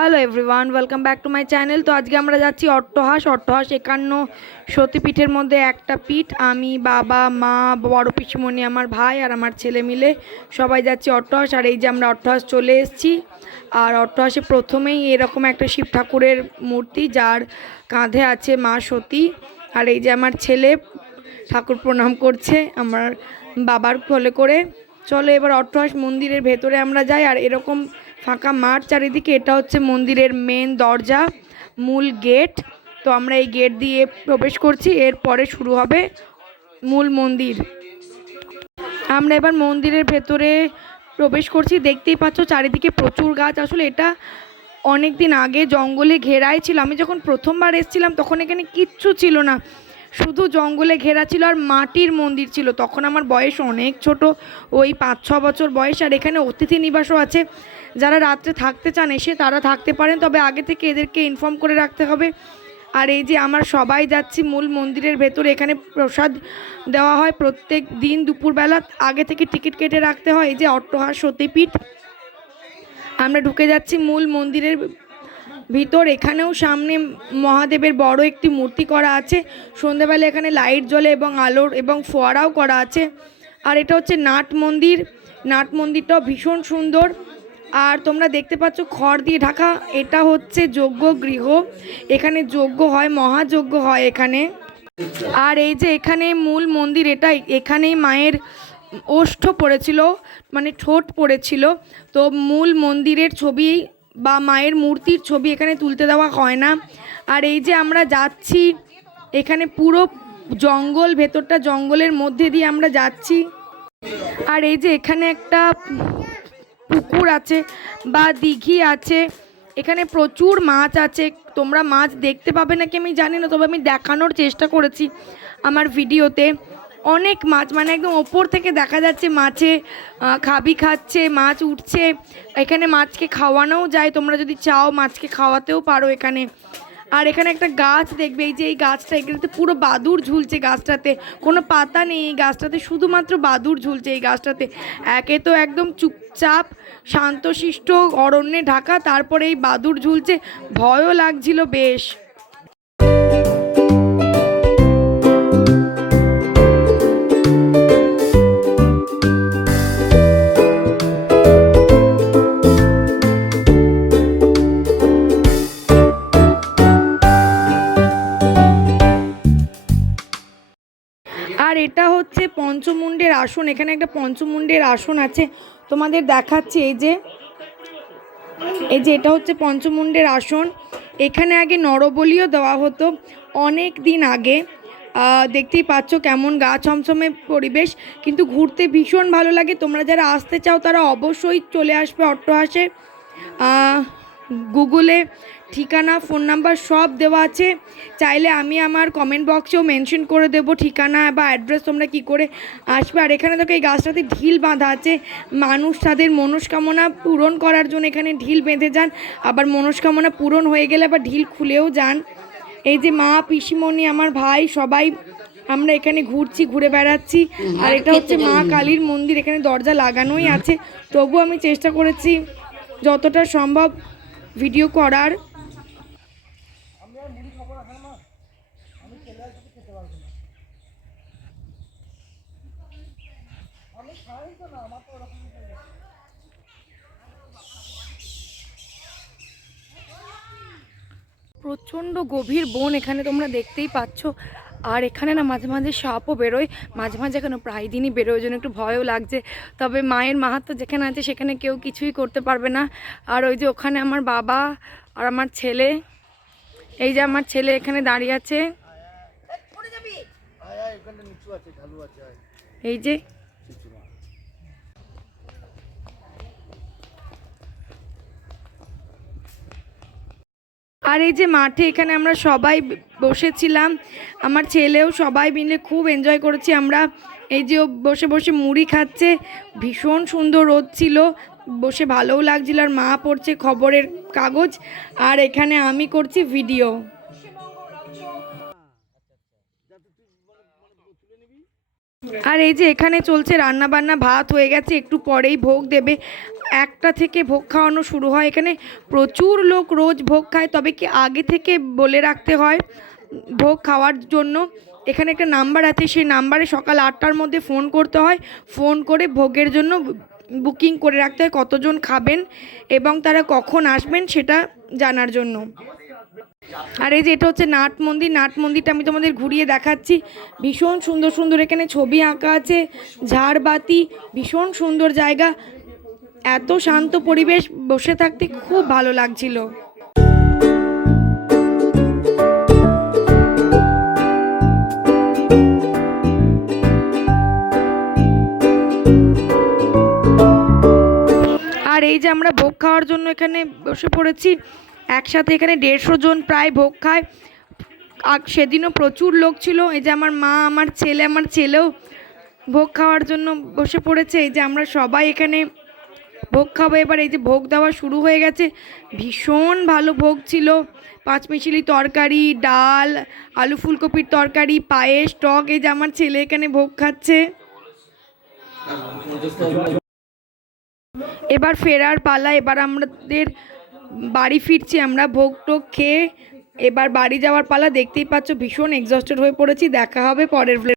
Hello everyone, welcome back to my channel. তো আজকে আমরা যাচ্ছি অট্টহাস। অট্টহাস একান্ন সতীপীঠের মধ্যে একটা পীঠ। আমি, বাবা, মা, বড় পিসমণি, আমার ভাই আর আমার ছেলে মিলে সবাই যাচ্ছি অট্টহাস। আর এই যে আমরা অট্টহাস চলে এসেছি, আর অট্টহাসে প্রথমেই এরকম একটা শিব ঠাকুরের মূর্তি, যার কাঁধে আছে মা সতী। আর এই যে আমার ছেলে ঠাকুর প্রণাম করছে আমার বাবার কোলে করে। চলো এবার অট্টহাস মন্দিরের ভেতরে আমরা যাই, আর এরকম ফাঁকা মাঠ, চারিদিকে এটা হচ্ছে মন্দিরের মেন দরজা, মূল গেট তো আমরা এই গেট দিয়ে প্রবেশ করছি, এরপরে শুরু হবে মূল মন্দির। আমরা এবার মন্দিরের ভেতরে প্রবেশ করছি, দেখতেই পাচ্ছ চারিদিকে প্রচুর গাছ। আসলে এটা অনেক দিন আগে জঙ্গলে ঘেরাই ছিল। আমি যখন প্রথমবার এসেছিলাম, তখন এখানে কিচ্ছু ছিল না। শুধু জঙ্গলে ঘেরা ছিল আর মাটির মন্দির ছিল। তখন আমার বয়স অনেক ছোট, ওই পাঁচ, ছ বছর বয়স। আর এখানে অতিথি নিবাসও আছে। যারা রাত্রে থাকতে চান এসে তারা থাকতে পারেন, তবে আগে থেকে এদেরকে ইনফর্ম করে রাখতে হবে। আর এই যে আমার সবাই যাচ্ছি মূল মন্দিরের ভেতরে, এখানে প্রসাদ দেওয়া হয় প্রত্যেক দিন দুপুরবেলা। আগে থেকে টিকিট কেটে রাখতে হয়। এই যে অট্টহাস সতীপীঠ আমরা ঢুকে যাচ্ছি মূল মন্দিরের ভিতর এখানেও সামনে মহাদেবের বড় একটি মূর্তি করা আছে। সন্ধেবেলা এখানে লাইট জ্বলে এবং আলোর এবং ফোয়ারাও করা আছে। আর এটা হচ্ছে নাট মন্দির। নাট মন্দিরটাও ভীষণ সুন্দর। আর তোমরা দেখতে পাচ্ছ খড় দিয়ে ঢাকা। এটা হচ্ছে যজ্ঞ গৃহ। এখানে যজ্ঞ হয়, মহাযজ্ঞ হয় এখানে। আর এই যে এখানে মূল মন্দির, এটা এখানেই মায়ের ওষ্ঠ পড়েছিল মানে ঠোঁট পড়েছিল। তো মূল মন্দিরের ছবি বা মায়ের মূর্তির ছবি এখানে তুলতে দেওয়া হয় না। আর এই যে আমরা যাচ্ছি, এখানে পুরো জঙ্গল, ভেতরটা জঙ্গলের মধ্যে দিয়ে আমরা যাচ্ছি। আর এই যে এখানে একটা পুকুর আছে বা দিঘি আছে। এখানে প্রচুর মাছ আছে। তোমরা মাছ দেখতে পাবে নাকি আমি জানি না, তবে আমি দেখানোর চেষ্টা করেছি আমার ভিডিওতে। অনেক মাছ মানে একদম ওপর থেকে দেখা যাচ্ছে মাছে খাবি খাচ্ছে, মাছ উঠছে। এখানে মাছকে খাওয়ানোও যায়, তোমরা যদি চাও মাছকে খাওয়াতেও পারো এখানে। আর এখানে একটা গাছ দেখবে, এই যে এই গাছটা, এখানে পুরো বাদুর ঝুলছে গাছটাতে। কোনো পাতা নেই এই গাছটাতে, শুধুমাত্র বাদুর ঝুলছে এই গাছটাতে। একে তো একদম চুপচাপ শান্তশিষ্ট অরণ্যে ঢাকা, তারপরে এই বাদুর ঝুলছে। ভয়ও লাগছিল বেশ। এটা হচ্ছে পঞ্চমুণ্ডের আসন, এখানে একটা পঞ্চমুণ্ডের আসন আছে। তোমাদের দেখাচ্ছি এই যে এই যে এটা হচ্ছে পঞ্চমুণ্ডের আসন। এখানে আগে নরবলিও দেওয়া হতো অনেক দিন আগে। দেখতেই পাচ্ছ কেমন গা ছমছমে পরিবেশ, কিন্তু ঘুরতে ভীষণ ভালো লাগে। তোমরা যারা আসতে চাও তারা অবশ্যই চলে আসবে অট্টহাসে। গুগলে ঠিকানা, ফোন নাম্বার সব দেওয়া আছে। চাইলে আমি আমার কমেন্ট বক্সেও মেনশন করে দেবো ঠিকানা বা অ্যাড্রেস তোমরা কি করে আসবে। আর এখানে দেখো এই গাছটাতে ঢিল বাঁধা আছে। মানুষ তাদের মনস্কামনা পূরণ করার জন্য এখানে ঢিল বেঁধে যান। আবার মনস্কামনা পূরণ হয়ে গেলে আবার ঢিল খুলেও যান। এই যে মা, পিসিমণি, আমার ভাই, সবাই আমরা এখানে ঘুরছি, ঘুরে বেড়াচ্ছি। আর এটা হচ্ছে মা কালীর মন্দির, এখানে দরজা লাগানোই আছে। তবু আমি চেষ্টা করেছি যতটা সম্ভব ভিডিও করার। প্রচণ্ড গভীর বন এখানে তোমরা দেখতেই পাচ্ছ। আর এখানে না মাঝে মাঝে সাপও বেরোয়। মাঝে মাঝে এখানে প্রায় দিনই বেরোয় জন্য একটু ভয়ও লাগছে। তবে মায়ের মাহাত্ম যেখানে আছে সেখানে কেউ কিছুই করতে পারবে না। আর ওই যে ওখানে আমার বাবা আর আমার ছেলে এই যে আমার ছেলে এখানে দাঁড়িয়ে আছে। এই যে। আর এই যে মাঠে এখানে আমরা সবাই বসেছিলাম। আমার ছেলেও সবাই মিলে খুব এনজয় করেছি। আমরা এই যে বসে বসে মুড়ি খাচ্ছে। ভীষণ সুন্দর রোদ ছিল। বসে ভালোও লাগছিল আর মা পড়ছে খবরের কাগজ আর এখানে আমি করছি ভিডিও। আর এই যে এখানে চলছে রান্না বান্না ভাত হয়ে গেছে, একটু পরেই ভোগ দেবে। একটা থেকে ভোগ খাওয়ানো শুরু হয় এখানে। প্রচুর লোক রোজ ভোগ খায়, তবে কি আগে থেকে বলে রাখতে হয় ভোগ খাওয়ার জন্য। এখানে একটা নাম্বার আছে, সেই নাম্বারে সকাল আটটার মধ্যে ফোন করতে হয়। ফোন করে ভোগের জন্য বুকিং করে রাখতে হয় কতজন খাবেন এবং তারা কখন আসবেন সেটা জানার জন্য। আর এই যে এটা হচ্ছে নাট মন্দির, নাট মন্দিরটা আমি তোমাদের ঘুরিয়ে দেখাচ্ছি। ভীষণ সুন্দর সুন্দর এখানে ছবি আঁকা আছে, ঝাড়বাতি, ভীষণ সুন্দর জায়গা। এত শান্ত পরিবেশ, বসে থাকতে খুব ভালো লাগছিল। খাওয়ার জন্য এখানে বসে পড়েছি। একসাথে এখানে দেড়শো জন প্রায় ভোগ খায়। সেদিনও প্রচুর লোক ছিল। এই যে আমার মা, আমার ছেলে, আমার ছেলেও ভোগ খাওয়ার জন্য বসে পড়েছে। এই যে আমরা সবাই এখানে ভোগ খাব। এবার এই যে ভোগ দেওয়া শুরু হয়ে গেছে। ভীষণ ভালো ভোগ ছিল। পাঁচমিশালি তরকারি, ডাল, আলু ফুলকপির তরকারি, পায়েস, টক। এই যে আমার ছেলে এখানে ভোগ খাচ্ছে। এবার ফেরার পালা, এবার আমাদের বাড়ি ফিরছি, আমরা ভোগ টোগ খেয়ে এবার বাড়ি যাওয়ার পালা। দেখতেই পাচ্ছ, ভীষণ এক্সস্টেড হয়ে পড়েছি। দেখা হবে পরের